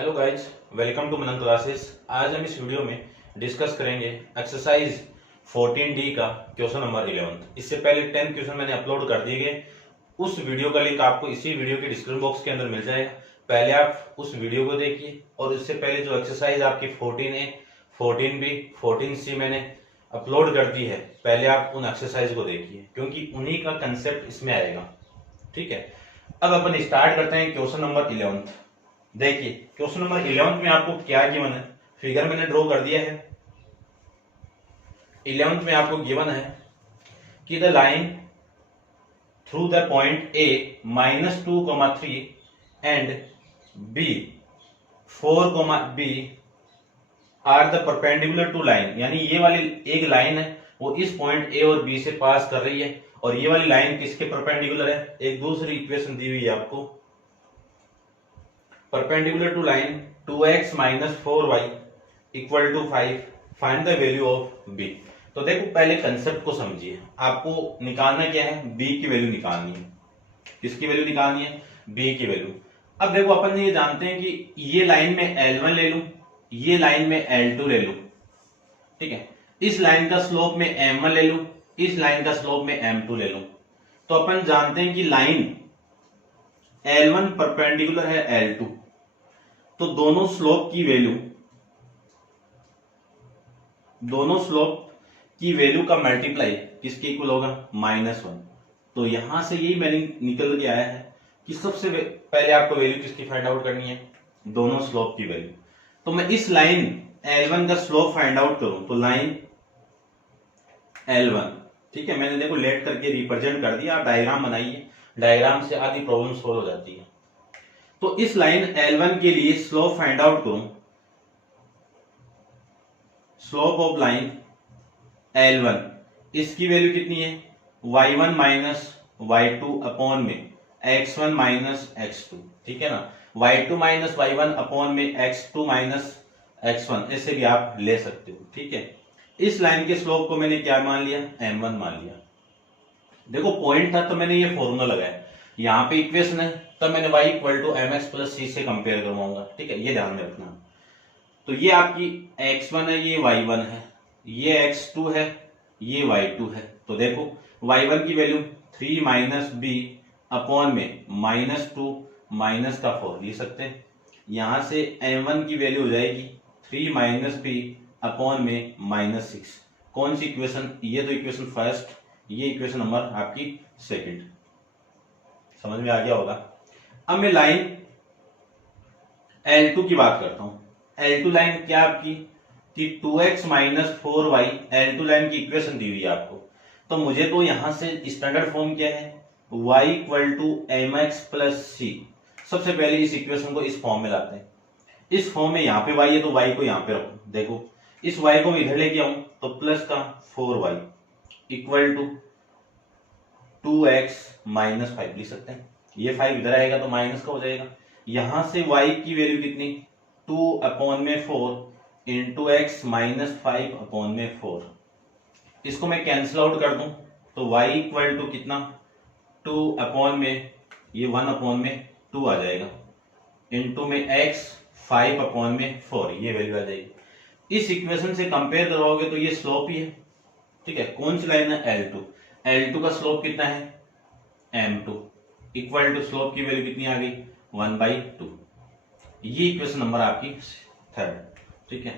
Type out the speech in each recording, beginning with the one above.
Hello guys, welcome to Manan classes. आज हम इस वीडियो में डिस्कस करेंगे एक्सरसाइज 14D का क्वेश्चन नंबर 11। इससे पहले 10 क्वेश्चन मैंने अपलोड कर दिए गए। उस वीडियो का लिंक आपको इसी वीडियो के डिस्क्रिप्शन बॉक्स के अंदर मिल जाएगा। पहले आप उस वीडियो को देखिए और इससे पहले जो एक्सरसाइज आपकी 14A, 14B, 14C मैंने अपलोड कर दी है, पहले आप उन एक्सरसाइज को देखिए क्योंकि उन्हीं का कंसेप्ट इसमें आएगा। ठीक है, अब अपन स्टार्ट करते हैं क्वेश्चन नंबर 11। देखिए क्वेश्चन नंबर 11 में आपको क्या गिवन है, फिगर मैंने ड्रॉ कर दिया है। 11 में आपको गिवन है कि the line through the point A -2, 3 and B 4, B are the perpendicular to line, यानी ये वाली एक लाइन है वो इस पॉइंट ए और बी से पास कर रही है और ये वाली लाइन किसके परपेंडिकुलर है। एक दूसरी इक्वेशन दी हुई है आपको, perpendicular to line 2x - 4y = 5, find the value of b। तो देखो पहले कंसेप्ट को समझिए, आपको निकालना क्या है, b की वैल्यू निकालनी है। किसकी वैल्यू निकालनी है, b की वैल्यू। अब देखो अपन ये जानते हैं कि ये लाइन में L1 ले लूं, ये लाइन में L2 ले लूं, ठीक है। इस लाइन का स्लोप में M1 ले लूं, इस लाइन का स्लोप में M2 ले लूं। तो अपन जानते हैं कि लाइन L1 परपेंडिकुलर है L2, तो दोनों स्लोप की वैल्यू का मल्टीप्लाई किसके इक्वल होगा, -1। तो यहां से यही मैंने निकल के आया है कि सबसे पहले आपको वैल्यू किसकी फाइंड आउट करनी है, दोनों स्लोप की वैल्यू। तो मैं इस लाइन L1 का स्लोप फाइंड आउट करूं तो लाइन L1, ठीक है, मैंने देखो लेट करके रिप्रेजेंट कर दिया। आप डायग्राम बनाइए, डायग्राम से आधी प्रॉब्लम सोल्व हो जाती है। तो इस लाइन L1 के लिए स्लोप फाइंड आउट करूं, स्लोप ऑफ लाइन L1, इसकी वैल्यू कितनी है, y1 - y2 अपॉन में x1 - x2, ठीक है ना। y2 - y1 अपॉन में x2 - x1, ऐसे भी आप ले सकते हो, ठीक है। इस लाइन के स्लोप को मैंने क्या मान लिया, m1 मान लिया। देखो पॉइंट था तो मैंने ये फॉर्मूला लगाया, यहाँ पे इक्वेशन है तब मैंने y = mx + c से कंपेयर करवाऊंगा, ठीक है, ये ध्यान में रखना। तो ये आपकी x1 है, ये y1 है, ये x2 है, ये y2 है। तो देखो y1 की वैल्यू 3 - b अपॉन में -2 -4 लिख सकते हैं। यहां से m1 की वैल्यू हो जाएगी 3 - b अपॉन में -6। कौन सी इक्वेशन, ये तो इक्वेशन फर्स्ट, ये इक्वेशन नंबर आपकी सेकंड। समझ में आ गया होगा। अब मैं लाइन L2 की बात करता हूं। L2 लाइन क्या आपकी कि 2x - 4y, L2 लाइन की इक्वेशन दी हुई है आपको। तो मुझे तो यहां से स्टैंडर्ड फॉर्म क्या है, y = mx + c। सबसे पहले इस इक्वेशन को इस फॉर्म में लाते हैं। इस फॉर्म में यहाँ पे y है तो y को यहाँ पे रखो। देखो इस y को मैं इधर लेके आऊं तो प्लस का 4y = 2x - 5 लिख सकते हैं। ये 5 इधर आएगा तो माइनस का हो जाएगा। यहां से y की वैल्यू कितनी, 2/4 इंटू x - 5/4। इसको मैं कैंसिल आउट कर दूं तो y = कितना, 2 में ये 1/2 आ जाएगा, इंटू में x 5/4, ये वैल्यू आ जाएगी। इस इक्वेशन से कंपेयर करवाओगे तो ये स्लोप ही है, ठीक है। कौन सी लाइन है, L2। L2 का स्लोप कितना है, M2 = स्लोप की वैल्यू कितनी आ गई, 1/2। ये इक्वेशन नंबर आपकी थर्ड, ठीक है।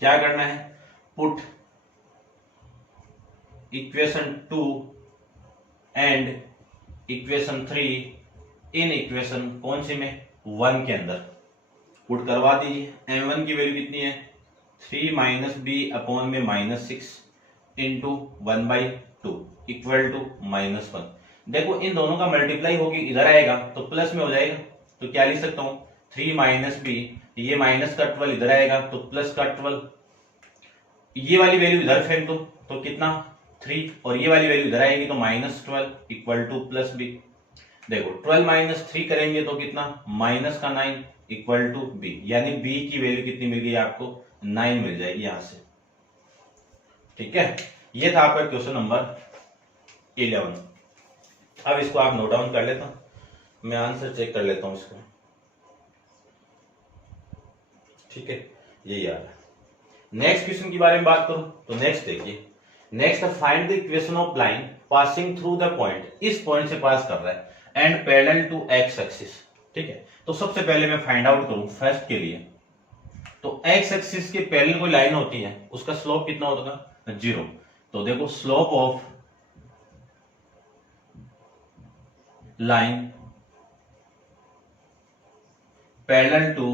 क्या करना है, put equation 2 and equation 3 in equation कौन सी में, 1 के अंदर पुट करवा दीजिए। m1 की वैल्यू कितनी है, 3 - b अपॉन में -6 इंटू 1/2 = -1। देखो इन दोनों का मल्टीप्लाई होगी इधर आएगा तो प्लस में हो जाएगा। तो क्या लिख सकता हूं, 3 - b, ये माइनस का 12 इधर आएगा तो प्लस का 12। ये वाली वैल्यू इधर फेंक दो तो कितना, 3, और ये वाली वैल्यू इधर आएगी तो -12 = +b। देखो 12 - 3 करेंगे तो कितना, -9 = b, यानी b की वैल्यू कितनी मिल गई आपको, 9 मिल जाएगी यहां से, ठीक है। ये था आपका क्वेश्चन नंबर 11। अब इसको आप नोट डाउन कर लेता हूं, मैं आंसर चेक कर लेता हूं इसको। ठीक है, यही आ रहा है। नेक्स्ट क्वेश्चन के बारे में बात करूं तो नेक्स्ट देखिए, next find the equation of line passing through the point, इस पॉइंट से पास कर रहा है and parallel to x axis. ठीक है, तो सबसे पहले मैं फाइंड आउट करूं फर्स्ट के लिए, तो एक्स एक्सिस के पैरेलल कोई लाइन होती है उसका स्लोप कितना होगा, 0। तो देखो slope of line parallel to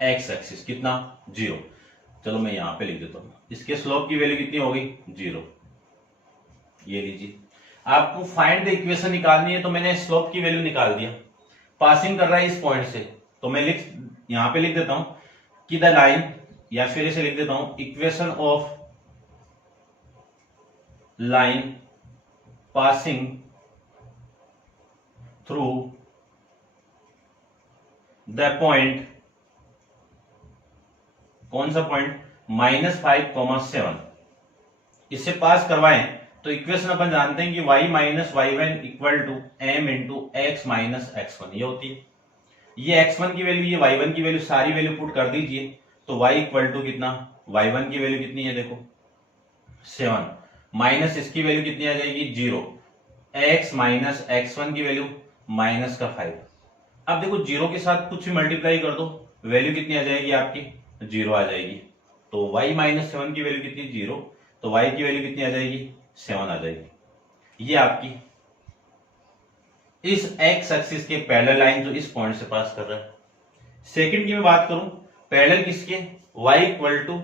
x axis कितना, 0। चलो मैं यहां पे लिख देता हूं, इसके स्लोप की वैल्यू कितनी होगी, 0। ये लीजिए, आपको फाइंड द इक्वेशन निकालनी है, तो मैंने स्लोप की वैल्यू निकाल दिया, पासिंग कर रहा है इस पॉइंट से, तो मैं यहां पे लिख देता हूं कि द लाइन, या फिर इसे लिख देता हूं equation of line passing through the point, कौन सा पॉइंट, -5,7, इससे पास करवाएं तो इक्वेशन अपन जानते हैं कि y minus y1 equal to m into x minus x1, ये होती है। ये x1 की वैल्यू, ये y1 की वैल्यू, सारी वैल्यू पुट कर दीजिए, तो y इक्वल टू कितना, y1 की वैल्यू कितनी है देखो 7, माइनस इसकी वैल्यू कितनी आ जाएगी 0, x माइनस x1 की वैल्यू माइनस का 5। अब देखो 0 के साथ कुछ भी मल्टीप्लाई कर दो, वैल्यू कितनी आ जाएगी आपकी 0 आ जाएगी, तो y माइनस 7 की वैल्यू कितनी, 0, तो y की वैल्यू कितनी आ जाएगी, 7 आ जाएगी। ये आपकी इस x एक्सिस के पैरेलल लाइन जो इस पॉइंट से पास कर रहा है। सेकंड की मैं बात करूं, पैरेलल किसके, y equal to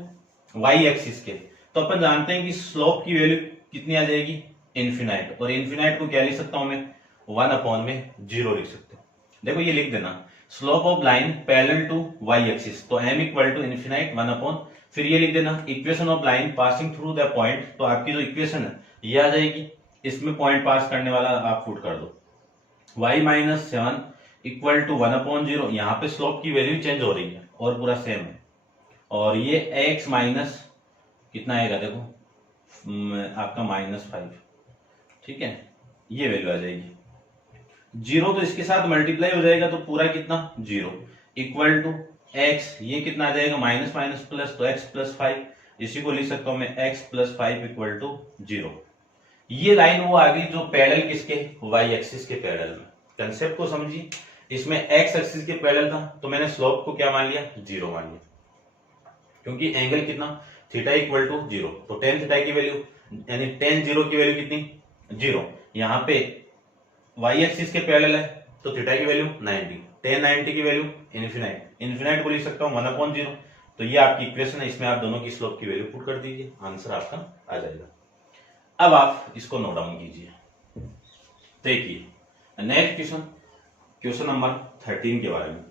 y axis के, तो अपन जानते हैं कि स्लोप की वैल्यू कितनी आ जाएगी, इन्फिनाइट, और इन्फिनाइट को क्या लिख सकता हूं मैं, 1/0 लिख सकते हो। देखो ये लिख देना, slope of line parallel to y axis, तो m इक्वल टू इन्फिनाइट 1/, फिर ये लिख देना equation of line passing through the point, तो आपकी जो इक्वेशन है ये आ जाएगी, इसमें पॉइंट पास करने वाला आप पुट कर दो, y माइनस 7 इक्वल टू 1/0, यहाँ पे स्लोप की वैल्यू चेंज हो रही है और पूरा सेम है, और ये x माइनस कितना आएगा देखो आपका -5, ठीक है, ये वैल्यू आ जाएगी 0, तो इसके साथ मल्टीप्लाई हो जाएगा, तो पूरा कितना 0 इक्वल टू x, ये कितना आ जाएगा माइनस माइनस प्लस, तो x प्लस 5, इसी को लिख सकता हूं मैं x प्लस 5 इक्वल टू 0। ये लाइन वो आ गई जो पैरेलल किसके, y एक्सिस के पैरेलल में। कंसेप्ट को समझिए, इसमें x एक्सिस के पैरेलल था, तो मैंने स्लोप को क्या मान लिया, 0 मान लिया, क्योंकि एंगल कितना, थीटा इक्वल टू 0, तो tan थीटा की वैल्यू यानी tan 0 की वैल्यू कितनी, 0, यहाँ पे y एक्सिस के पैरेलल है तो थीटा की वैल्यू 90, tan 90 की वैल्यू इन्फिनाइट, इन्फिनाइट को लिख सकता हूं 1/0, तो ये आपकी इक्वेशन है, इसमें आप दोनों की स्लोप की वैल्यू पुट कर दीजिए, आंसर आपका आ जाएगा। अब आप इसको नोट डाउन कीजिए। देखिए नेक्स्ट क्वेश्चन, क्वेश्चन नंबर 13 के बारे में।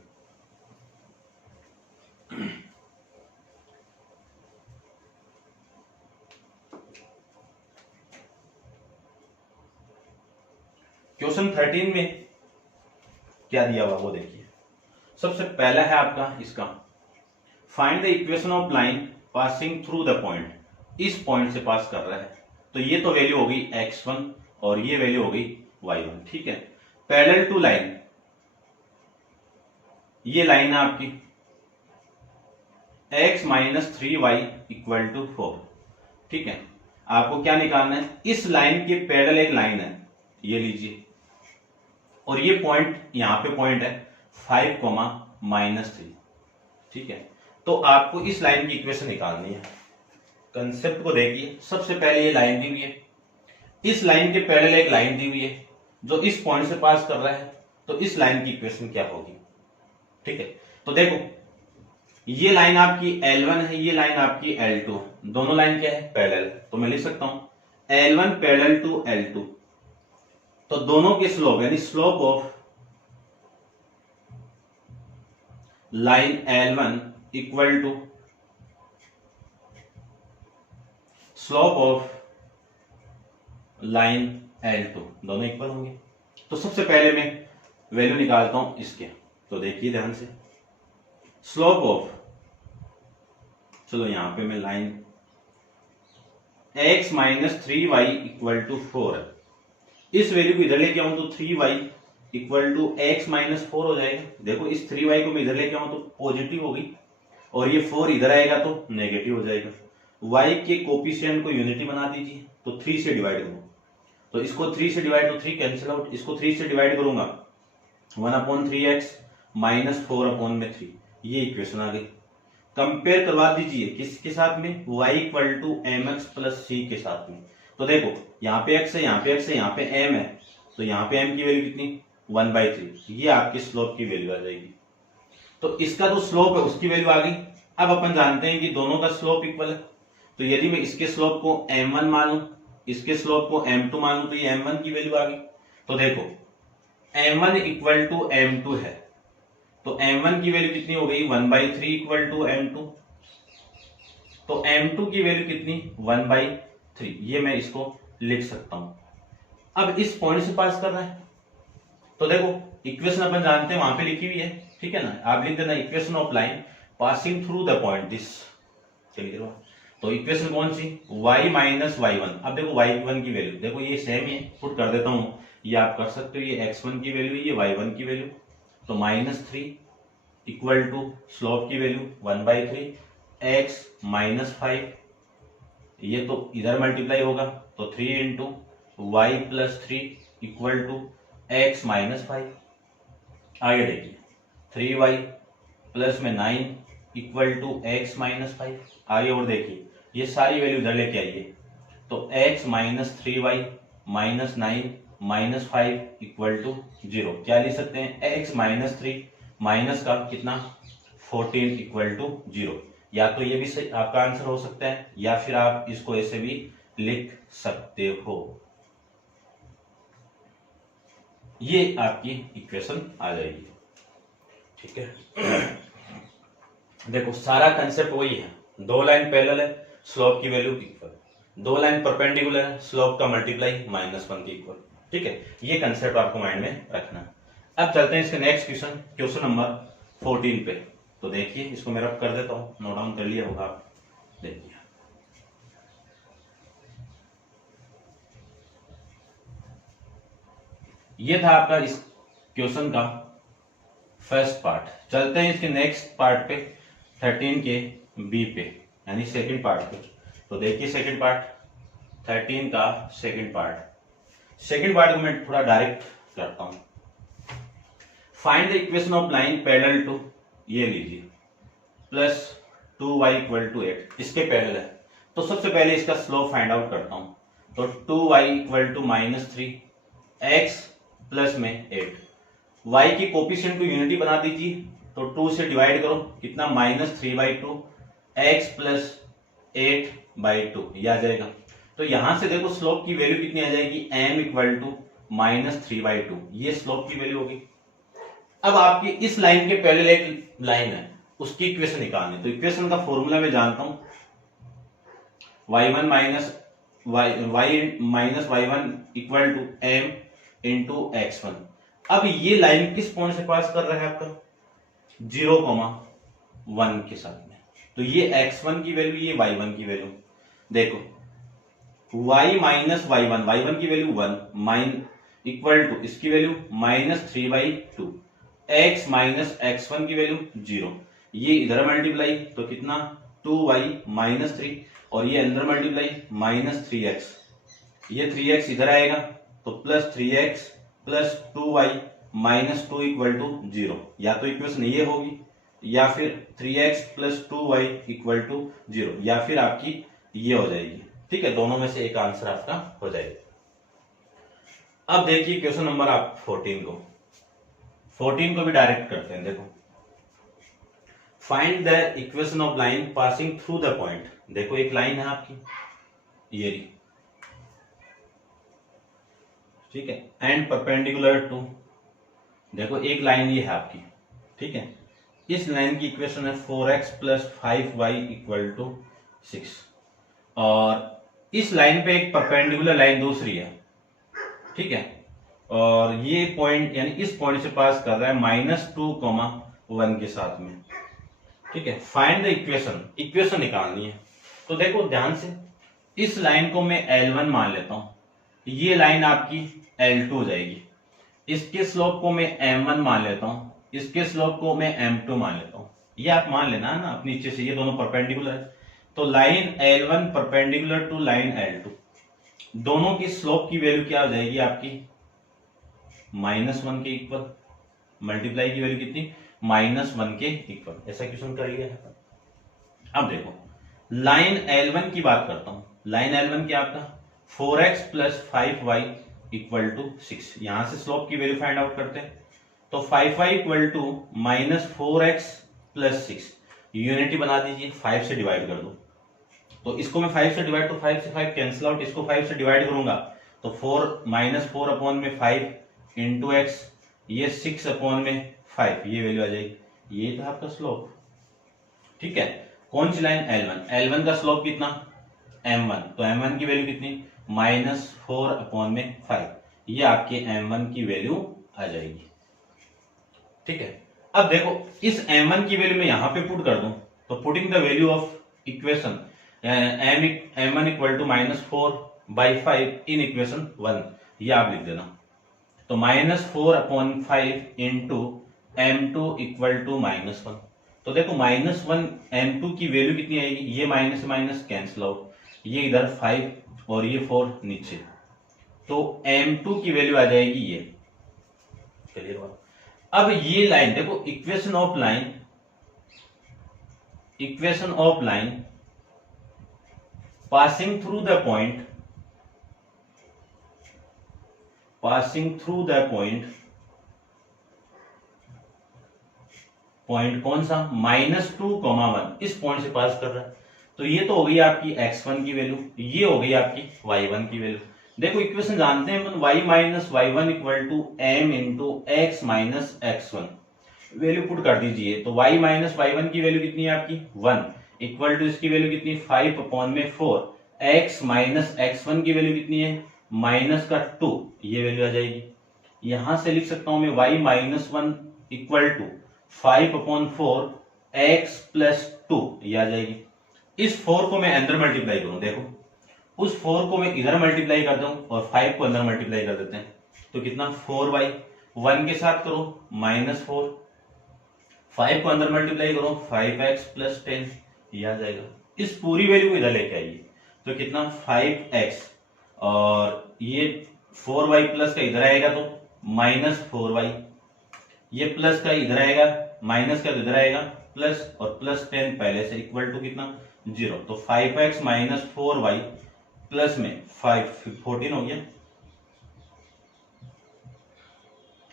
क्वेश्चन 13 में क्या दिया हुआ वो देखिए। सबसे पहला है आपका इसका, find the equation of line passing through the point, इस पॉइंट से पास कर रहा है, तो ये तो वैल्यू होगी x1 और ये वैल्यू होगी y1, ठीक है। पैरेलल टू लाइन, ये लाइन है आपकी x minus 3y equal to 4, ठीक है। आपको क्या निकालना है, इस लाइन के पैरेलल एक लाइन है, ये लीजिए, और ये पॉइंट यहां पे पॉइंट है 5,-3, ठीक है। तो आपको इस लाइन की इक्वेशन निकालनी है। कंसेप्ट को देखिए, सबसे पहले ये लाइन दी हुई है, इस लाइन के पैरेलल एक लाइन दी हुई है जो इस पॉइंट से पास कर रहा है, तो इस लाइन की इक्वेशन क्या होगी, ठीक है। तो देखो ये लाइन आपकी L1 है, ये लाइन आपकी L2, दोनों लाइन क्या है, पैरेलल, तो मैं लिख सकता हूं L1 पैरेलल टू L2, तो दोनों के स्लोप यानी slope of line L1 equal to slope of line L2, दोनों इक्वल होंगे। तो सबसे पहले मैं वैल्यू निकालता हूं इसके, तो देखिए ध्यान से, स्लोप ऑफ, चलो यहां पे मैं line x minus 3y equal to 4 है, इस वैल्यू को इधर लेके आऊं तो 3y equal to x minus 4 हो जाएगा। देखो इस 3y को मैं इधर लेके आऊं तो पॉजिटिव होगी और ये 4 इधर आएगा तो नेगेटिव हो जाएगा। y के कोफिशिएंट को यूनिटी बना दीजिए तो 3 से डिवाइड करो, तो इसको 3 से डिवाइड तो 3 कैंसिल आउट, इसको 3 से डिवाइड करूंगा 1/3x माइनस 4/3, ये इक्वेशन आ गई। कंपेयर करवा दीजिए किसके साथ में, y equal to mx plus c के साथ में। तो देखो यहाँ पे x है, यहाँ पे x है, यहाँ पे m है, तो यहाँ पे m की वैल्यू कितनी 1/3, ये आपकी स्लोप की वैल्यू आ जाएगी। तो इसका जो स्लोप है उसकी वैल्यू आ गई। अब अपन जानते हैं कि दोनों का स्लोप इक्वल है, तो यदि मैं इसके स्लोप को m1 मान लूं, इसके स्लोप को m2 मान लूं, तो ये m1 की वैल्यू आ गई। तो देखो m1 इक्वल टू m2 है, तो m1 की वैल्यू कितनी हो गई 1/3 इक्वल टू m2, तो m2 की वैल्यू कितनी 1/3, ये मैं इसको लिख सकता हूं। अब इस पॉइंट से पास कर रहा है, तो देखो इक्वेशन अपन जानते हैं वहां पे लिखी हुई है, ठीक है ना, आप लिख देना equation of line passing through the point this. चलिए तो इक्वेशन कौन सी, y माइनस y1। अब देखो y1 की वैल्यू देखो ये सेम ही है, पुट कर देता हूं, ये आप कर सकते हो, ये x1 की वैल्यू, ये y1 की वैल्यू, तो -3 इक्वल टू स्लोप की वैल्यू 1/3 x माइनस 5, ये तो इधर मल्टीप्लाई होगा तो 3 into y plus 3 equal to x minus 5। आगे देखिए 3y प्लस में 9 इक्वल टू x माइनस 5। आगे और देखिए ये सारी वैल्यू इधर लेके आइए, तो x minus 3y minus 9 minus 5 equal to 0। क्या लिख सकते हैं, x माइनस 3 माइनस का कितना 14 इक्वल टू 0। या तो ये भी सही आपका आंसर हो सकता है, या फिर आप इसको ऐसे भी लिख सकते हो। ये आपकी इक्वेशन आ जाएगी, ठीक है। देखो सारा कंसेप्ट वही है, दो लाइन पैरेलल है, स्लोप की वैल्यू इक्वल, दो लाइन परपेंडिकुलर है, स्लोप का मल्टीप्लाई -1 के इक्वल, ठीक है। ये कंसेप्ट आपको माइंड में रखना। अब चलते हैं इसके नेक्स्ट क्वेश्चन, क्वेश्चन नंबर 14 पे। तो देखिए इसको मैं रब कर देता हूं, नोट डाउन कर लिया होगा आप, देखिए ये था आपका इस क्वेश्चन का फर्स्ट पार्ट। चलते हैं इसके नेक्स्ट पार्ट पे 13 के बी पे, यानी सेकंड पार्ट पे। तो देखिए सेकंड पार्ट 13 का सेकंड पार्ट को मैं थोड़ा डायरेक्ट करता हूं। Find the equation of line parallel to, ये लीजिए प्लस 2y इक्वल टू 8, इसके पैरेलल है। तो सबसे पहले इसका स्लोप फाइंड आउट करता हूं, तो 2y equal to -3 x plus में 8, y की कोफिशिएंट को यूनिटी बना दीजिए, तो 2 से डिवाइड करो, कितना -3/2 x प्लस 8/2, यह आ जाएगा। तो यहां से देखो स्लोप की वैल्यू कितनी आ जाएगी, m इक्वल टू -3/2, ये स्लोप की वैल्यू होगी। अब आपकी इस लाइन के पहले एक लाइन है, उसकी इक्वेशन निकालनी। तो इक्वेशन का फॉर्मूला मैं जानता हूं, y1 minus y1 equal to m into x1। अब ये लाइन किस पॉइंट से पास कर रहा है आपका 0,1 के साथ में, तो ये x1 की वैल्यू, ये y1 की वैल्यू। देखो y माइनस y1 की वैल्यू 1 इक्वल टू इसकी वैल्यू -3/2, x माइनस x1 की वैल्यू 0, ये इधर मल्टीप्लाई तो कितना 2y माइनस 3, और ये अंदर मल्टीप्लाई -3x, ये 3x इधर आएगा तो plus 3x plus 2y minus 2 equal to 0। या तो इक्वेशन ये होगी, या फिर 3x plus 2y equal to 0, या फिर आपकी ये हो जाएगी, ठीक है। दोनों में से एक आंसर आपका हो जाएगा। अब देखिए क्वेश्चन नंबर आप 14 को भी डायरेक्ट करते हैं। देखो find the equation of line passing through the point. देखो एक लाइन है आपकी, ये रही, ठीक है, एंड परपेंडिकुलर टू, देखो एक लाइन ये है आपकी, ठीक है। इस लाइन की इक्वेशन है 4x plus 5y equal to 6, और इस लाइन पे एक परपेंडिकुलर लाइन दूसरी है, ठीक है, और ये पॉइंट यानी इस पॉइंट से पास कर रहा है -2,1 के साथ में, ठीक है। फाइंड द इक्वेशन निकालनी है। तो देखो ध्यान से, इस लाइन को मैं L1 मान लेता हूं, ये लाइन आपकी L2 हो जाएगी, इसके स्लोप को मैं m1 मान लेता हूं, इसके स्लोप को मैं m2 मान लेता हूं। ये आप मान लेना है ना अपनी नीचे से, ये दोनों परपेंडिकुलर है। तो line L1 perpendicular to line L2, दोनों की स्लोप की वैल्यू क्या हो जाएगी आपकी -1 के इक्वल, मल्टीप्लाई की वैल्यू कितनी -1 के इक्वल। ऐसा क्वेश्चन कर लिया है। अब देखो लाइन L1 की बात करता हूं। लाइन L1 क्या आपका 4x plus 5y equal to 6। यहां से स्लोप की वैल्यू फाइंड आउट करते हैं। तो 5y equal to -4x plus 6, unity बना दीजिए, 5 से डिवाइड कर दो। तो इसको मैं 5 से डिवाइड, तो 5 से 5 कैंसिल आउट, इसको 5 से डिवाइड करूंगा तो 4 अपॉन में 5 इंटू एक्स, ये 6 अपॉन में 5, ये वैल्यू आ जाएगी। ये था आपका स्लोप। ठीक है, कौन सी लाइन L1, L1 का स्लोप कितना m1, तो m1 की वैल्यू कितनी -4 अपॉन में 5, ये आपके m1 की वैल्यू आ जाएगी। ठीक है, अब देखो इस m1 की वैल्यू मैं यहां पे पुट कर दूं, तो putting the value of equation m1 equal to -4/5 in equation 1, ये आप लिख देना। तो -4 upon 5 into m2 equal to -1। तो देखो -1 m2 की वैल्यू कितनी आएगी, ये माइनस माइनस कैंसिल आउट, ये इधर 5 और ये 4 नीचे, तो m2 की वैल्यू आ जाएगी ये। क्लियर हुआ। अब ये लाइन देखो, equation of line passing through the point point कौन सा -2, 1, इस पॉइंट से पास कर रहा है। तो ये तो हो गई आपकी x1 की वैल्यू, ये हो गई आपकी y1 की वैल्यू। देखो इक्वेशन जानते हैं अपन, y minus y1 equal to m into x minus x1, वैल्यू पुट कर दीजिए। तो y माइनस y1 की वैल्यू कितनी है आपकी 1 इक्वल टू इसकी वैल्यू कितनी 5 अपॉन में 4, x माइनस x1 की वैल्यू कितनी है -2, ये वैल्यू आ जाएगी। यहां से लिख सकता हूं मैं y minus 1 equal to 5 upon 4 x plus 2, ये आ जाएगी। इस 4 को मैं अंदर मल्टीप्लाई करूं, देखो उस 4 को मैं इधर मल्टीप्लाई कर दूं और 5 को अंदर मल्टीप्लाई कर देते हैं, तो कितना 4y, 1 के साथ करो -4, 5 को अंदर मल्टीप्लाई करो 5x प्लस 10, ये आ जाएगा। इस पूरी वैल्यू को इधर लेके आइए, तो कितना 5x और ये 4y प्लस का इधर आएगा तो -4y, ये प्लस का इधर आएगा, माइनस का इधर आएगा प्लस, और प्लस 10 पहले से इक्वल टू कितना 0। तो 5x माइनस 4y प्लस में 14 हो गया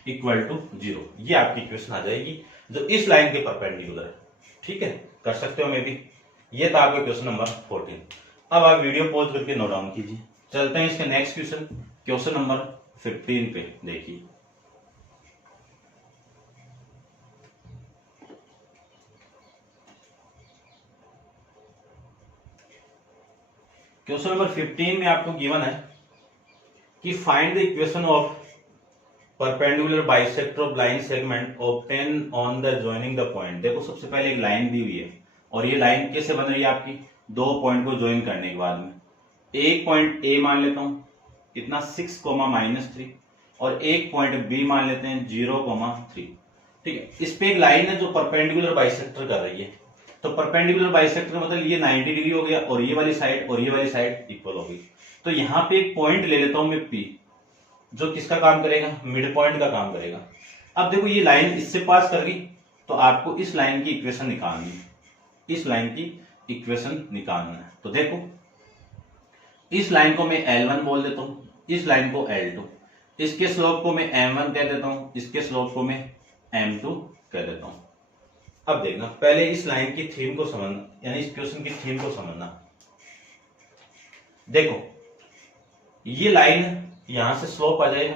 इक्वल टू 0, ये आपकी इक्वेशन आ जाएगी जो इस लाइन के परपेंडिकुलर है। ठीक है, कर सकते हो मे भी। ये था आपका क्वेश्चन नंबर 14। अब आप वीडियो पॉज करके नोट डाउन कीजिए। चलते हैं इसके नेक्स्ट क्वेश्चन नंबर 15 पे। देखिए क्वेश्चन नंबर 15 में आपको गिवन है कि find the equation of perpendicular bisector of line segment obtain on the joining the point. देखो सबसे पहले एक लाइन दी हुई है, और ये लाइन कैसे बन रही है आपकी, दो पॉइंट को ज्वाइन करने के बाद में एक पॉइंट ए मान लेता हूं कितना 6, -3, और एक पॉइंट बी मान लेते हैं 0,3। ठीक है, इस पे एक लाइन है जो परपेंडिकुलर बाइसेक्टर कर रही है। तो परपेंडिकुलर बाइसेक्टर मतलब ये 90 डिग्री हो गया, और ये वाली साइड इक्वल हो गई। तो यहां पे एक पॉइंट ले लेता हूं मैं P, जो किसका काम करेगा, मिड पॉइंट का काम करेगा। अब देखो ये लाइन इससे पास कर गई, तो आपको इस लाइन की इक्वेशन निकालनी है, तो देखो इस लाइन को मैं L1 बोल देता हूं, इस लाइन को L2, इसके स्लोप को मैं M1 कह देता हूं, इसके स्लोप को मैं M2 कह देता हूं। अब देखना, पहले इस लाइन की थीम को समझना, यानी इस क्वेश्चन की थीम को समझना। देखो ये लाइन यहां से स्लोप आ जाएगा,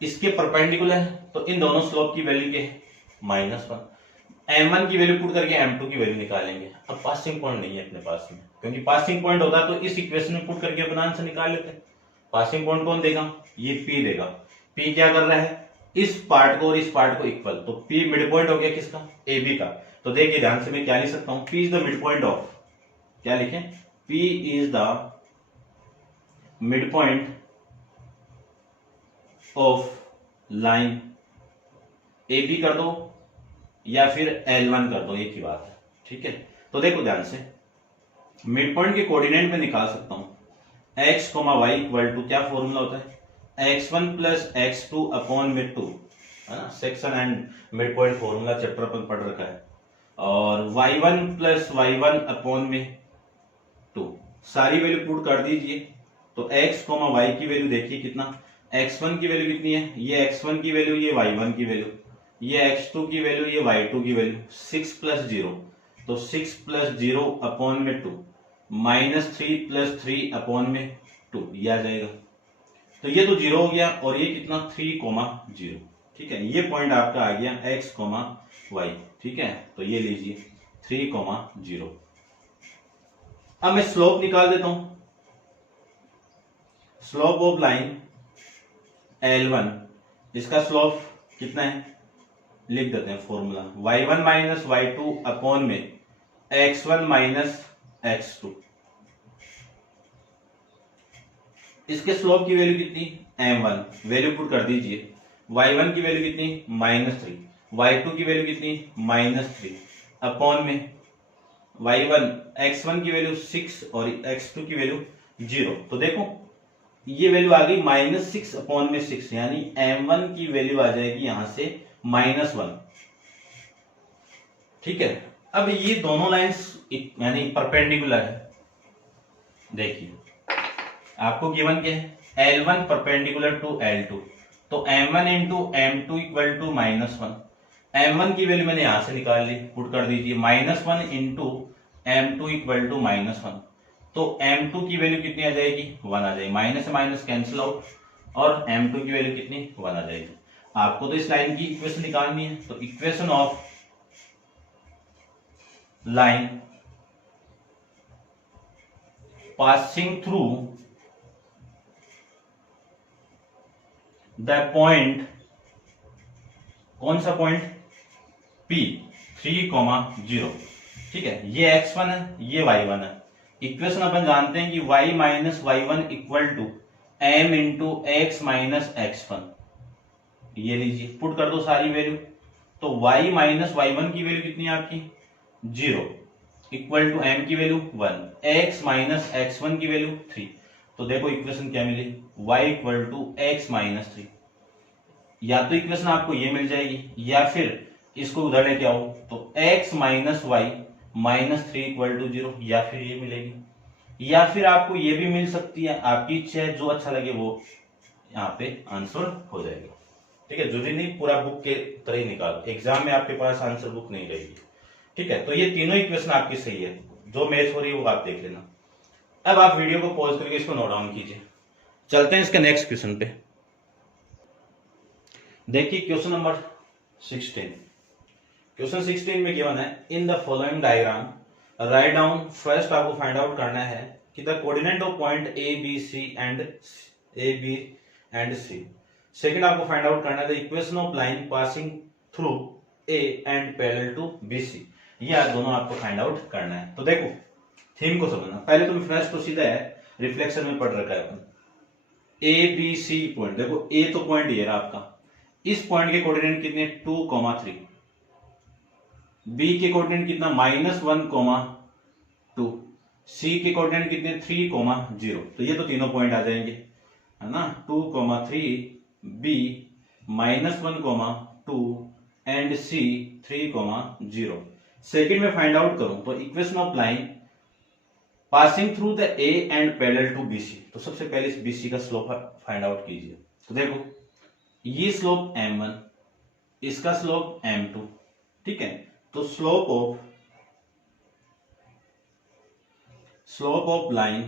इसके परपेंडिकुलर है, तो इन दोनों स्लोप की वैल्यू क्या है -1। M1 की वैल्यू पुट करके M2 की वैल्यू निकालेंगे। अब पासिंग पॉइंट नहीं है अपने पास में, क्योंकि पासिंग पॉइंट होता तो इस इक्वेशन में पुट करके अपन आंसर निकाल लेते। पासिंग पॉइंट कौन देगा, ये P देगा। P क्या कर रहा है, इस पार्ट को और इस पार्ट को इक्वल, तो P मिड पॉइंट हो गया किसका, AB का। तो देखिए ध्यान से मैं क्या लिख सकता हूं, P is the mid point of, क्या लिखें, P is the mid point of line A B कर दो या फिर L1 कर दो, एक ही बात है। ठीक है, तो देखो ध्यान से, मिड पॉइंट के कोऑर्डिनेट में निकाल सकता हूं x, y इक्वल टू, क्या फॉर्मूला होता है, x1 plus x2 upon mid to, है ना, section and mid point formula chapter पर पढ़ रखा है। और y1 प्लस y1 अपॉन में 2, सारी वैल्यू पुट कर दीजिए। तो x, y की वैल्यू देखिए कितना, x1 की वैल्यू कितनी है, ये x1 की वैल्यू, ये y1 की वैल्यू, ये x2 की वैल्यू, ये y2 की वैल्यू, 6 प्लस 0, तो 6 प्लस 0 अपॉन में 2, माइनस 3 प्लस 3 अपॉन में 2, ये आ जाएगा। तो ये तो 0 हो गया, और ये कितना 3,0। ठीक है, ये पॉइंट आपका आ गया x, y। ठीक है, तो ये लीजिए 3,0। अब मैं स्लोप निकाल देता हूं। स्लोप ऑफ लाइन L1, इसका स्लोप कितना है, लिख देते हैं formula, y1 minus y2 upon में x1 माइनस x2। इसके स्लोप की वैल्यू कितनी, m1, वैल्यू पुट कर दीजिए। y1 की वैल्यू कितनी, -3, y2 की वैल्यू कितनी, -3 अपॉन में y1, x1 की वैल्यू 6 और x2 की वैल्यू 0। तो देखो ये वैल्यू आ गई -6 अपॉन में 6, यानी m1 की वैल्यू आ जाएगी यहां से -1। ठीक है, अब ये दोनों लाइंस यानी परपेंडिकुलर है। देखिए आपको गिवन क्या है, L1 परपेंडिकुलर टू L2, तो m1 into m2 equal to -1। m1 की वैल्यू मैंने यहां से निकाल ली, पुट कर दीजिए, -1 इंटू m2 इक्वल टू -1, तो m2 की वैल्यू कितनी आ जाएगी, 1 आ जाएगी, माइनस से माइनस कैंसिल आउट, और m2 की वैल्यू कितनी, 1 आ जाएगी। आपको तो इस लाइन की इक्वेशन निकालनी है, तो equation of line passing through the point, कौन सा पॉइंट, P 3,0। ठीक है, ये x1 है, ये y1 है। इक्वेशन अपन जानते हैं कि y minus y1 equal to m into x minus x1। ये लीजिए, पुट कर दो सारी वैल्यू, तो y माइनस y1 की वैल्यू कितनी है आपकी, 0 इक्वल टू m की वैल्यू 1, x माइनस x1 की वैल्यू 3। तो देखो इक्वेशन क्या मिली, y equal to x minus 3। या तो इक्वेशन आपको ये मिल जाएगी, या फिर इसको उधर लेके आओ, तो x minus y -3 equal to 0, या फिर ये मिलेगी, या फिर आपको ये भी मिल सकती है, आपकी इच्छा है, जो अच्छा लगे वो यहाँ पे आंसर हो जाएगा। ठीक है, जरूरी नहीं पूरा बुक के तरह ही निकालो, एग्जाम में आपके पास आंसर बुक नहीं रहेगी। ठीक है, तो ये तीनों इक्वेशन आपकी सही है, जो मैच हो रही है वो आप देख लेना। अब आप वीडियो को पॉज करके इसको नोट डाउन कीजिए। चलते हैं इसके नेक्स्ट क्वेश्चन पे। देखिए क्वेश्चन नंबर 16। क्वेश्चन 16 में गिवन है, in the following diagram write down, first आपको फाइंड आउट करना है कि the coordinate of point A B and C. Second आपको फाइंड आउट करना है the equation of line passing through A and parallel to B C. ये दोनों आपको फाइंड आउट करना है। तो देखो थीम को समझना, पहले तुम फर्स्ट तो सीधा है, रिफ्लेक्शन में पढ़ रखा है अपन, ए बी सी पॉइंट। देखो ए तो पॉइंट ये रहा आपका, इस पॉइंट के कोऑर्डिनेट कितने 2,3, बी के कोऑर्डिनेट कितना -1,2, सी के कोऑर्डिनेट कितने 3,0। तो ये तो तीनों पॉइंट आ जाएंगे, है ना, 2,3, बी -1,2 एंड सी 3,0। सेकेंड में फाइंड आउट करूं तो equation of line passing through the A and parallel to BC. तो सबसे पहले इस बीसी का स्लोप फाइंड आउट कीजिए। तो देखो ये स्लोप m1, इसका स्लोप m2। ठीक है, तो slope of line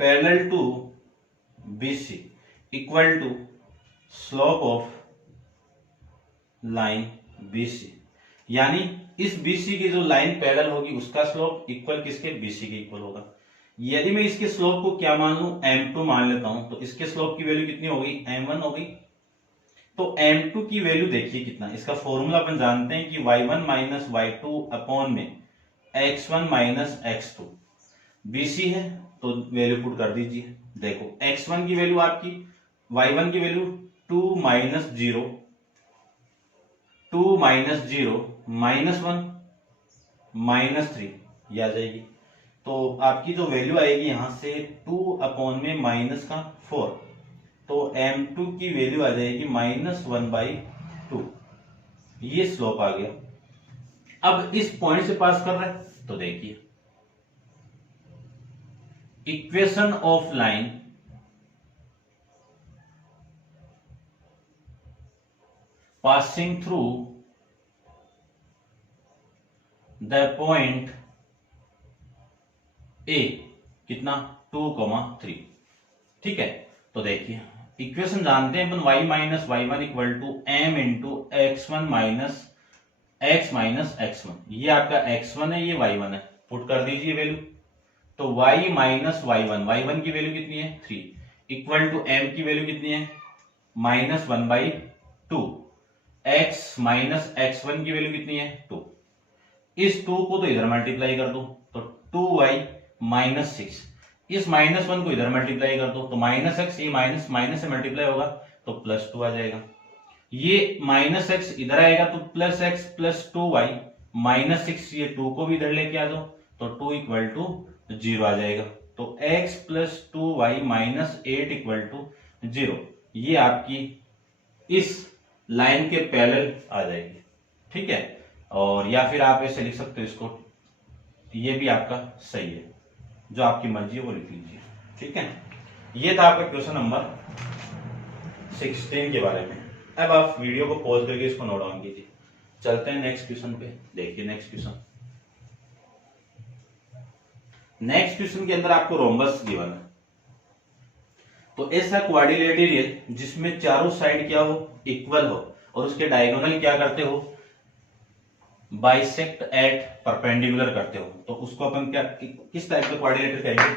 parallel to BC equal to slope of line BC, यानी इस BC की जो लाइन पैरेलल होगी उसका स्लोप इक्वल किसके, BC के इक्वल होगा। यदि मैं इसके स्लोप को क्या मान लूं, m2 मान लेता हूं, तो इसके स्लोप की वैल्यू कितनी होगी, m1 होगी। तो m2 की वैल्यू देखिए कितना, इसका फॉर्मूला अपन जानते हैं कि y1 माइनस y2 अपॉन में x1 माइनस x2। BC है तो वैल्यू पुट कर दीजिए। देखो x1 की वैल्यू आपकी, y1 की value 2 minus 0, 2 minus 0 minus 1 minus 3 ये आ जाएगी। तो आपकी जो वैल्यू आएगी यहां से 2 अपॉन में माइनस का 4, तो m2 की वैल्यू आ जाएगी -1/2। ये स्लोप आ गया। अब इस पॉइंट से पास कर रहा है तो देखिए equation of line passing through the point A कितना 2,3। ठीक है, तो देखिए इक्वेशन जानते हैं अपन y minus y1 equal to m into x1 minus x1। ये आपका x1 है, ये y1 है, पुट कर दीजिए वैल्यू। तो y माइनस y1 की वैल्यू कितनी है 3 इक्वल टू m की वैल्यू कितनी है -1/2, x माइनस x1 की वैल्यू कितनी है 2। इस 2 को तो इधर मल्टीप्लाई कर दो तो 2y माइनस 6, इस -1 को इधर मल्टीप्लाई कर दो तो -x, ये माइनस से मल्टीप्लाई होगा तो +2 आ जाएगा। ये -x इधर आएगा तो +x प्लस 2y -6, ये 2 को भी इधर लेके आ दो तो 2 इक्वल टू 0 आ जाएगा। तो x plus 2y minus 8 equal to 0, ये आपकी इस लाइन के पैरेलल आ जाएगी। ठीक है, और या फिर आप ऐसे लिख सकते हो इसको, ये भी आपका सही है, जो आपकी मर्जी है वो लिख लीजिए। ठीक है, ये था आपका क्वेश्चन नंबर 16 के बारे में। अब आप वीडियो को पॉज करके इसको नोट डाउन कीजिए। चलते हैं नेक्स्ट क्वेश्चन पे। देखिए नेक्स्ट क्वेश्चन के अंदर आपको रोम्बस गिवन है। तो ऐसा क्वाड्रिलेटरल जिसमें चारों साइड क्या हो इक्वल हो और उसके डायगोनल क्या करते हो बाइसेक्ट एट परपेंडिकुलर करते हो, तो उसको अपन क्या किस टाइप का क्वाड्रिलेटरल कहेंगे,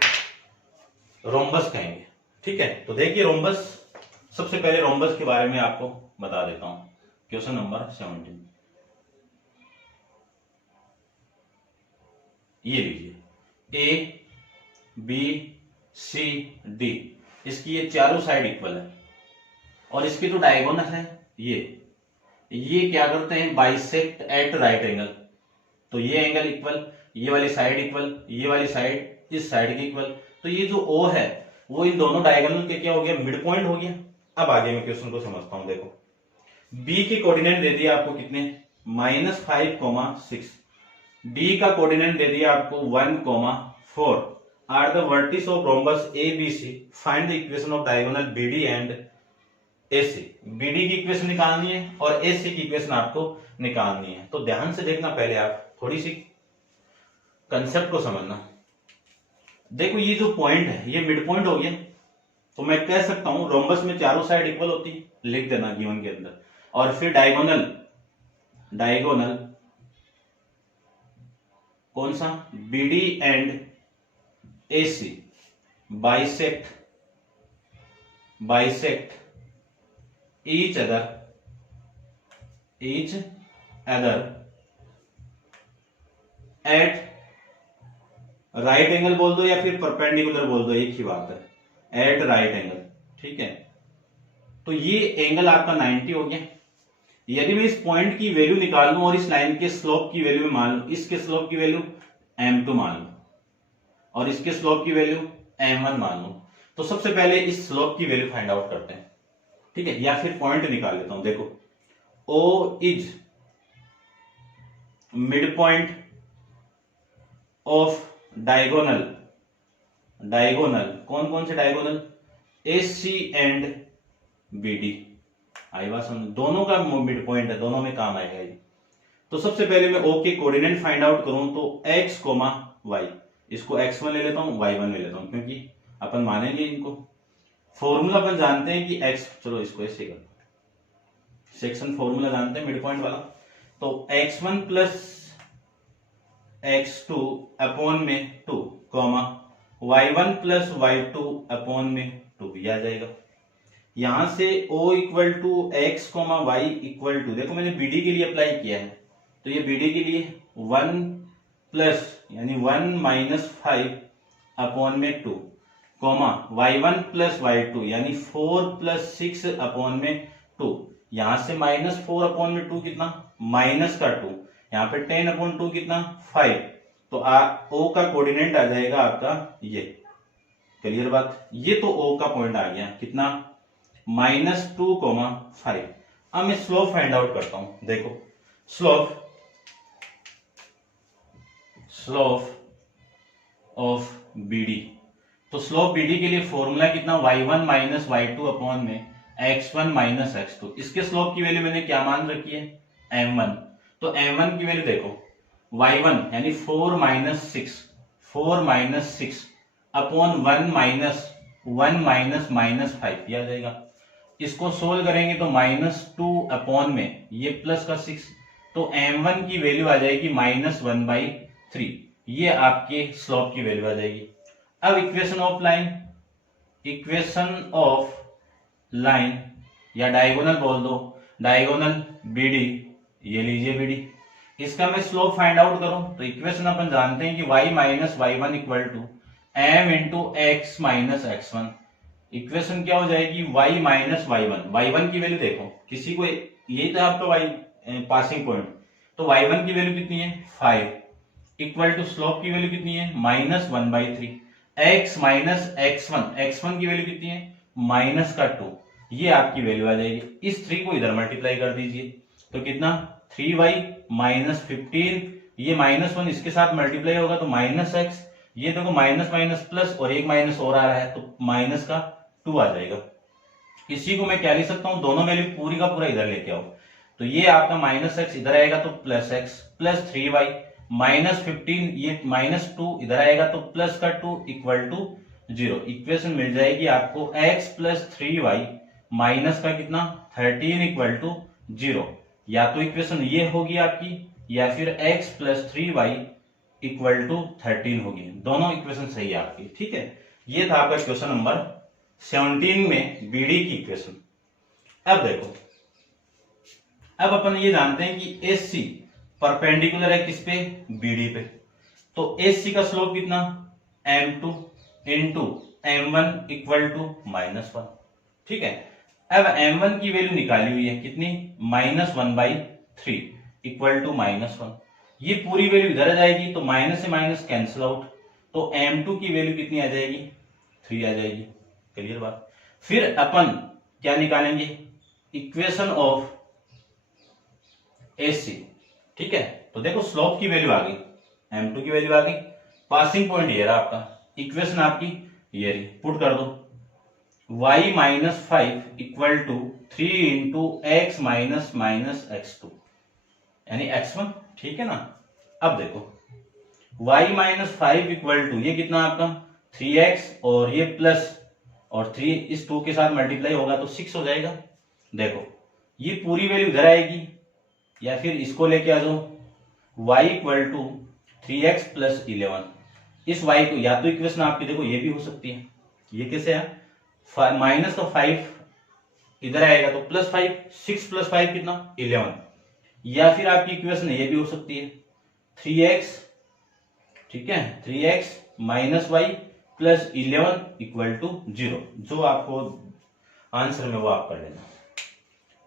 रोम्बस कहेंगे। ठीक है, तो देखिए रोम्बस, सबसे पहले रोम्बस के बारे में आपको बता देता हूं। क्वेश्चन नंबर 17 ये लीजिए, ए बी सी डी, इसकी ये चारों साइड इक्वल है और इसकी जो डायगोनल है ये क्या करते हैं बाइसेक्ट एट राइट एंगल। तो ये एंगल इक्वल, ये वाली साइड इक्वल, ये वाली साइड इस साइड की इक्वल। तो ये जो O है वो इन दोनों डायगोनल के क्या हो गया मिड पॉइंट हो गया। अब आगे मैं क्वेश्चन को समझता हूं। देखो B के कोऑर्डिनेट दे दिया आपको कितने -5,6, D का कोऑर्डिनेट दे दिया आपको 1,4 are the vertices of rhombus ABC, find the equation of diagonal BD and AC। BD की इक्वेशन निकालनी है और AC की इक्वेशन आपको निकालनी है। तो ध्यान से देखना, पहले आप थोड़ी सी कंसेप्ट को समझना। देखो ये जो पॉइंट है ये मिड पॉइंट हो गया, तो मैं कह सकता हूं रोम्बस में चारों साइड इक्वल होती है, लिख देना गिवन के अंदर। और फिर डायगोनल कौन सा BD and AC bisect each other at right angle बोल दो या फिर परपेंडिकुलर बोल दो, एक ही बात है, एट राइट एंगल। ठीक है, तो ये एंगल आपका 90 हो गया। यदि मैं इस पॉइंट की वैल्यू निकाल लूं और इस लाइन के स्लोप की वैल्यू मान लूं, इसके स्लोप की वैल्यू m2 मान लूं और इसके स्लोप की वैल्यू m1 मान लूं, तो सबसे पहले इस स्लोप की वैल्यू फाइंड आउट करते हैं। ठीक है, या फिर पॉइंट निकाल लेता हूं। देखो O is mid point of diagonal कौन कौन से डायगोनल AC एंड BD। आई बात समझ, दोनों का मिड पॉइंट है, दोनों में काम आएगा ये। तो सबसे पहले मैं O के कोऑर्डिनेट फाइंड आउट करूं तो x, y, इसको x1 ले लेता हूं, y1 ले लेता हूं, क्योंकि अपन मानेंगे इनको। फॉर्मूला अपन जानते हैं कि x, चलो इसको ऐसे कर, सेक्शन फॉर्मूला जानते हैं मिड पॉइंट वाला। तो x1 प्लस x2 अपॉन में 2, y1 प्लस y2 अपॉन में 2 भी आ जाएगा। यहां से O equal to x, y equal to, देखो मैंने BD के लिए अप्लाई किया है, तो ये BD के लिए 1 प्लस यानी 1 - 5 अपॉन में 2 कॉमा y1 प्लस y2 यानी 4 प्लस 6 अपॉन में 2, यहां से -4 अपॉन में 2 कितना माइनस का 2, यहाँ पे 10 अपॉन 2 कितना 5, तो ओ का कोऑर्डिनेट आ जाएगा आपका ये। क्लियर बात, ये तो ओ का पॉइंट आ गया कितना -2,5। अब मैं स्लोप फाइंड आउट करता हूं। देखो स्लोप ऑफ BD, तो स्लोप BD के लिए फॉर्मूला कितना y1 माइनस y2 अपॉन में x1 माइनस x2। इसके स्लोप की वैल्यू मैंने क्या मान रखी है m1, तो m1 की वैल्यू देखो y1 यानी 4 माइनस 6 अपॉन 1 माइनस -5 आ जाएगा। इसको सोल्व करेंगे तो -2 अपॉन में ये प्लस का 6, तो m1 की वैल्यू आ जाएगी -1/3, ये आपके स्लोप की वैल्यू आ जाएगी। अब इक्वेशन ऑफ लाइन या डायगोनल बोल दो, डायगोनल BD, ये लीजिए BD, इसका मैं स्लोप फाइंड आउट करूं तो इक्वेशन अपन जानते हैं कि y minus y1 equal to m into x minus x1। Equation क्या हो जाएगी y माइनस y1 की वैल्यू देखो, किसी को यही तो आपका y पासिंग पॉइंट, तो y1 की वैल्यू कितनी है 5 इक्वल टू स्लोप की वैल्यू कितनी है -1/3, x माइनस x1 की वैल्यू कितनी है माइनस का 2, ये आपकी वैल्यू आ जाएगी। इस 3 को इधर मल्टीप्लाई कर दीजिए तो कितना 3y माइनस 15, ये -1 इसके साथ मल्टीप्लाई होगा तो -x, ये देखो माइनस माइनस प्लस और एक माइनस और आ रहा है तो माइनस का 2 आ जाएगा। इसी को मैं क्या लिख सकता हूं, दोनों वैल्यू पूरी का पूरा इधर लेके आओ, तो ये आपका -x इधर आएगा तो +x प्लस 3y माइनस 15, ये -2 इधर आएगा तो प्लस का 2 इक्वल टू 0। इक्वेशन मिल जाएगी आपको x प्लस 3y माइनस का कितना 13 इक्वल टू 0। या तो इक्वेशन ये होगी आपकी या फिर x plus 3y equal to 13 होगी, दोनों इक्वेशन सही है आपकी। ठीक है, ये था आपका क्वेश्चन नंबर 17 में BD की इक्वेशन। अब देखो, अब अपन ये जानते हैं कि AC परपेंडिकुलर है किस पे BD पे, तो AC का स्लोप कितना m2 into m1 equal to -1। ठीक है, अब m1 की वैल्यू निकाली हुई है कितनी -1/3 इक्वल टू -1, ये पूरी वैल्यू इधर आ जाएगी तो माइनस से माइनस कैंसिल आउट, तो m2 की वैल्यू कितनी आ जाएगी 3 आ जाएगी। क्लियर बात। फिर अपन क्या निकालेंगे इक्वेशन ऑफ AC। ठीक है, तो देखो स्लोप की वैल्यू आ गई, m2 की वैल्यू आ गई, पासिंग पॉइंट ये रहा आपका, इक्वेशन आपकी ये रही, पुट कर दो y minus 5 equal to 3 into x minus x2 यानी x1। ठीक है ना। अब देखो y माइनस 5 इक्वल टू ये कितना आपका 3x और ये प्लस और 3 इस 2 के साथ मल्टीप्लाई होगा तो 6 हो जाएगा। देखो ये पूरी वैल्यू इधर आएगी या फिर इसको लेके आ जाओ y equal to 3x plus 11। इस y को या तो इक्वेशन आपकी देखो ये भी हो सकती है, ये कैसे है माइनस का 5 इधर आएगा तो +5, 6 + 5 कितना 11, या फिर आपकी इक्वेशन ये भी हो सकती है 3x। ठीक है, 3x minus y plus 11 equal to 0, जो आपको आंसर में वो आप कर लेना।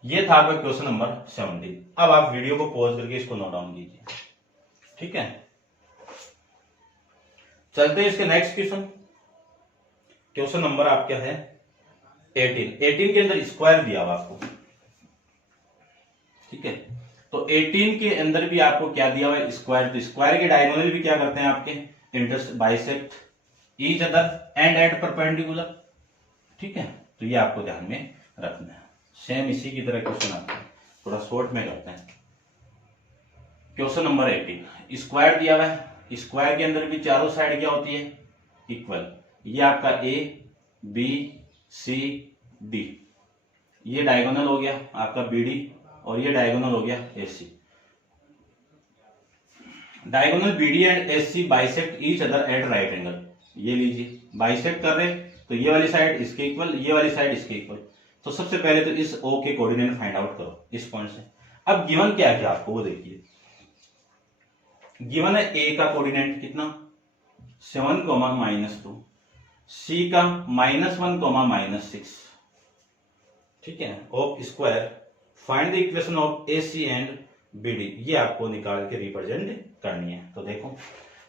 ये था आपका क्वेश्चन नंबर 17। अब आप वीडियो को पॉज करके इसको नोट डाउन कीजिए। ठीक है, चलते हैं इसके नेक्स्ट क्वेश्चन। क्वेश्चन नंबर आपका है 18 के अंदर स्क्वायर दिया हुआ आपको। ठीक है, तो 18 के अंदर भी आपको क्या दिया हुआ है स्क्वायर, तो स्क्वायर के डायगोनल भी क्या करते हैं आपके bisect each other and at perpendicular. ठीक है, तो ये आपको ध्यान में रखना है। सेम इसी की तरह क्वेश्चन आता है, थोड़ा शॉर्ट में करते हैं। क्वेश्चन नंबर 18 स्क्वायर दिया हुआ है, स्क्वायर के अंदर भी चारों साइड क्या होती है इक्वल, ये आपका A B C D, ये डायगोनल हो गया आपका BD और ये डायगोनल हो गया AC। Diagonal BD and AC bisect each other at right angle. ये लीजिए बाइसेक्ट कर रहे तो ये वाली साइड इसके इक्वल, ये वाली साइड इसके इक्वल। तो सबसे पहले तो इस O के कोऑर्डिनेट फाइंड आउट करो इस पॉइंट से। अब गिवन क्या है आपको वो देखिए, गिवन है A का कोऑर्डिनेट कितना 7 कोमा -2, सी का -1 कोमा -6, ठीक है, of square, find the equation of A C and B D, ये आपको निकाल के रिप्रेजेंट करनी है। तो देखो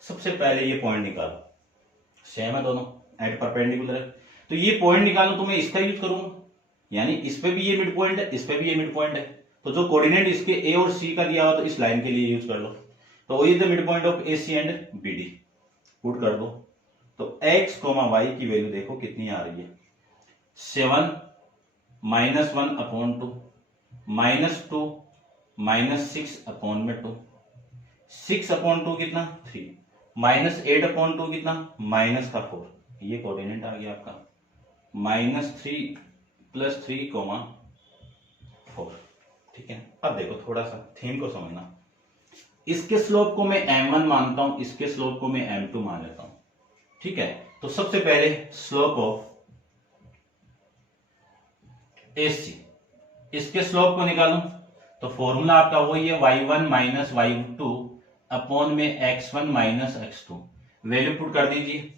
सबसे पहले ये पॉइंट निकालो, सेम है दोनों, एट परपेंडिकुलर है, तो ये पॉइंट निकालो तो मैं इसका यूज करूंगा, यानी इस पे भी ये मिड पॉइंट है, इस पे भी ये मिड पॉइंट है, तो जो कोऑर्डिनेट इसके ए और सी का दिया हुआ तो इस लाइन के लिए यूज कर लो। तो वही the mid point of A C and B D, put कर दो। तो x कोमा वाई की वैल्यू देखो कितनी आ रही है, 7 -1 अपॉन 2, -2 -6 अपॉन में 2, 6 अपॉन 2 कितना 3, -8 अपॉन 2 कितना -4, ये कोऑर्डिनेट आ गया आपका, -3 + 3, 4, ठीक है। अब देखो थोड़ा सा थीम को समझना, इसके स्लोप को मैं m1 मानता हूं, इसके स्लोप को मैं m2 मान लेता हूं, ठीक है। तो सबसे पहले स्लोप ऑफ AC, इसके स्लोप को निकालूं तो फॉर्मूला आपका वही है y1 - y2 अपॉन में x1 - x2, वैल्यू पुट कर दीजिए,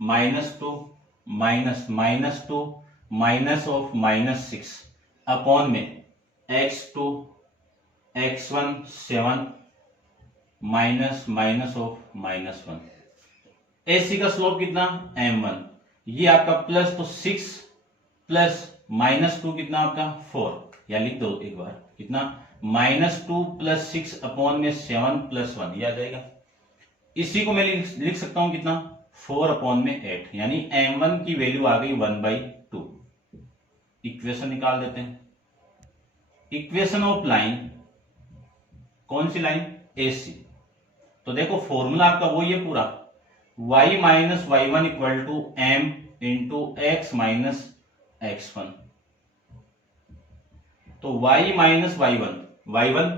-2 -2 माइनस ऑफ -6 अपॉन में x2 x1 7 minus of -1, AC का स्लोप कितना m1, ये आपका प्लस, तो 6 प्लस -2 कितना आपका 4, या लिख दो एक बार कितना, -2 + 6 अपॉन में 7 + 1, ये आ जाएगा। इसी को मैं लिख सकता हूं कितना 4 अपॉन में 8, यानी m1 की वैल्यू आ गई 1/2। इक्वेशन निकाल देते हैं, इक्वेशन ऑफ लाइन, कौन सी लाइन AC, तो देखो फॉर्मूला आपका वही है पूरा, y - y1 = m × x - x1, तो y - y1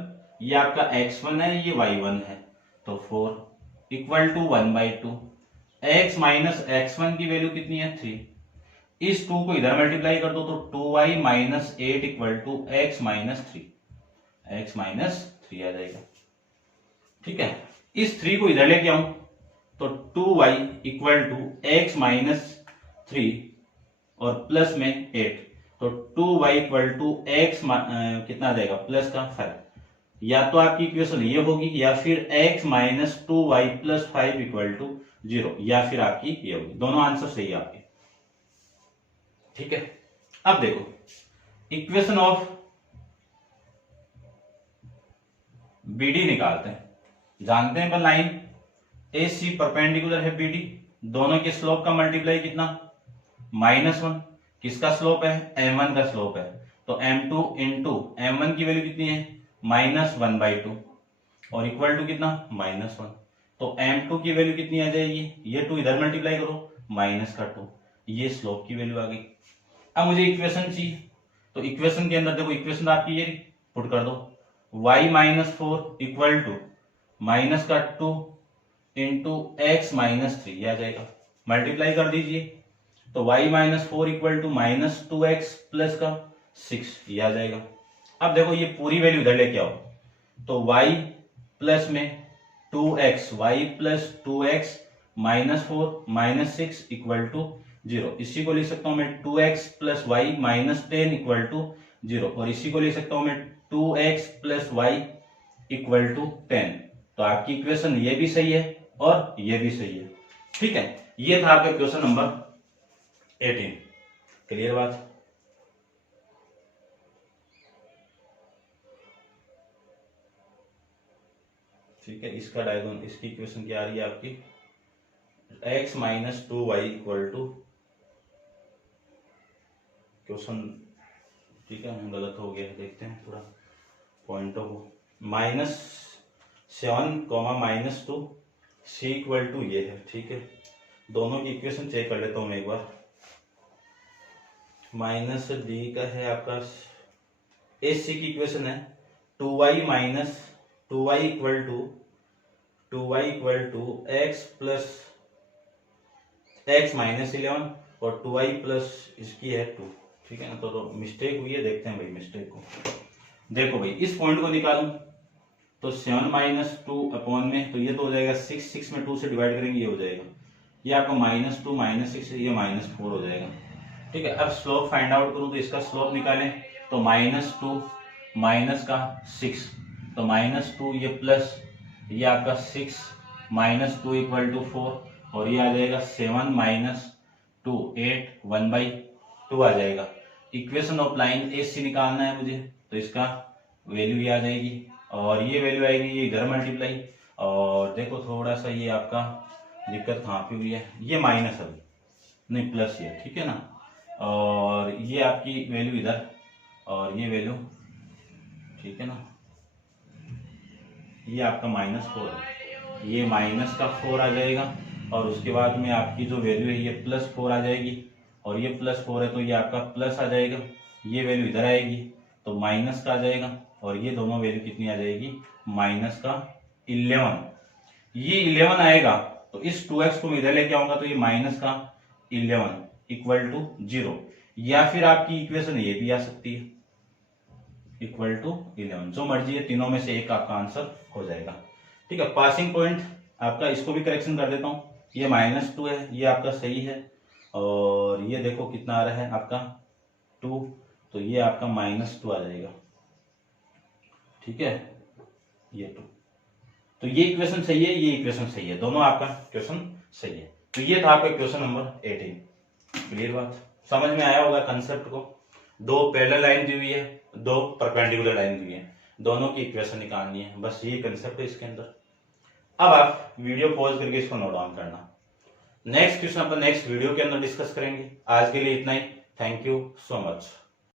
ये आपका x1 है, ये y1 है, तो 4 = 1/2, x - x1 की वैल्यू कितनी है 3, इस 2 को इधर मल्टीप्लाई कर दो तो 2y - 8 = x - 3 आ जाएगा, ठीक है। इस 3 को इधर लेके आऊं तो 2y = x - 3 और प्लस में 8, तो 2y = x कितना आ जाएगा प्लस का 5, या तो आपकी इक्वेशन ये होगी, या फिर x - 2y + 5 = 0, या फिर आपकी ये होगी, दोनों आंसर सही है आपके, ठीक है। अब देखो इक्वेशन ऑफ BD निकालते हैं, जानते हैं लाइन AC परपेंडिकुलर है BD, दोनों के स्लोप का मल्टीप्लाई कितना -1, किसका स्लोप है m1 का स्लोप है, तो m2 × m1 की वैल्यू कितनी है -1/2 और इक्वल टू कितना -1, तो m2 की वैल्यू कितनी आ जाएगी, ये 2 इधर मल्टीप्लाई करो -2, ये स्लोप की वैल्यू आ गई। अब मुझे इक्वेशन चाहिए, तो इक्वेशन के अंदर देखो इक्वेशन आपकी ये पुट कर दो, y - 4 = -2 × x - 3, ये आ जाएगा, मल्टीप्लाई कर दीजिए, तो y - 4 = -2x + 6, ये आ जाएगा। अब देखो ये पूरी वैल्यू इधर लेके आओ, तो y प्लस में 2x, y + 2x -4 - 6 = 0, इसी को लिख सकता हूं मैं 2x + y - 10 = 0, और इसी को लिख सकता हूं मैं 2x + y = 10, तो आपकी इक्वेशन ये भी सही है और ये भी सही है, ठीक है। ये था आपका क्वेश्चन नंबर 18, क्लियर बात। ठीक है, इसका डायगोनल, इसकी इक्वेशन क्या आ रही है आपकी, x - 2y = क्वेश्चन, ठीक है गलत हो गया, देखते हैं थोड़ा पॉइंट ऑफ -7, -2, c = ये है, ठीक है। दोनों की इक्वेशन चेक कर लेता हूं मैं एक बार, -d का है आपका, AC की इक्वेशन है 2y = x + x - 11 और 2y प्लस इसकी है 2, ठीक है ना। तो मिस्टेक हुई है, देखते हैं भाई मिस्टेक को, देखो भाई इस पॉइंट को निकालूं तो 7 - 2 अपॉन में, तो ये तो हो जाएगा 6 में 2 से डिवाइड करेंगे ये हो जाएगा ये आपका -2 -6 ये -4 हो जाएगा। ठीक है, अब स्लोप फाइंड आउट करूं तो इसका स्लोप निकालें तो -2 माइनस का 6, तो -2 ये प्लस ये आपका 6 -2 = 4 और ये आ जाएगा 7 - 2 8 1/2 आ जाएगा। इक्वेशन ऑफ लाइन AC निकालना है मुझे, तो इसका वैल्यू ये आ जाएगी और ये वैल्यू आएगी ये इधर मल्टीप्लाई, और देखो थोड़ा सा ये आपका दिक्कत कहाँ पे हुई है, ये माइनस अभी नहीं प्लस ये, ठीक है ना, और ये आपकी वैल्यू इधर और ये वैल्यू, ठीक है ना, ये आपका -4 है, ये -4 आ जाएगा और उसके बाद में आपकी जो वैल्यू है ये +4 आ जाएगी और ये +4 है तो ये आपका प्लस आ जाएगा, ये वैल्यू इधर आएगी तो माइनस का आ जाएगा और ये दोनों वैल्यू कितनी आ जाएगी -11। ये 11 आएगा तो इस 2x को मैं इधर लेके आऊंगा तो ये -11 = 0, या फिर आपकी इक्वेशन ये भी आ सकती है =11, जो मर्जी है तीनों में से एक आपका आंसर हो जाएगा। ठीक है, पासिंग पॉइंट आपका इसको भी करेक्शन कर देता हूं, ये -2 है ये आपका सही है और ये देखो कितना आ रहा है आपका 2, तो ये आपका -2 आ जाएगा। ठीक है, ये 2, तो ये इक्वेशन सही है, ये इक्वेशन सही है, दोनों आपका क्वेश्चन सही है। तो ये था आपका क्वेश्चन नंबर 18। क्लियर बात, समझ में आया होगा कंसेप्ट को। 2 पैरेलल लाइन दी हुई है, 2 परपेंडिकुलर लाइन दी हुई है, दोनों की इक्वेशन निकालनी है, बस ये कंसेप्ट है इसके अंदर। अब आप वीडियो पॉज करके इसको नोट डाउन करना। नेक्स्ट क्वेश्चन अपन नेक्स्ट वीडियो के अंदर डिस्कस करेंगे। आज के लिए इतना ही। Thank you so much.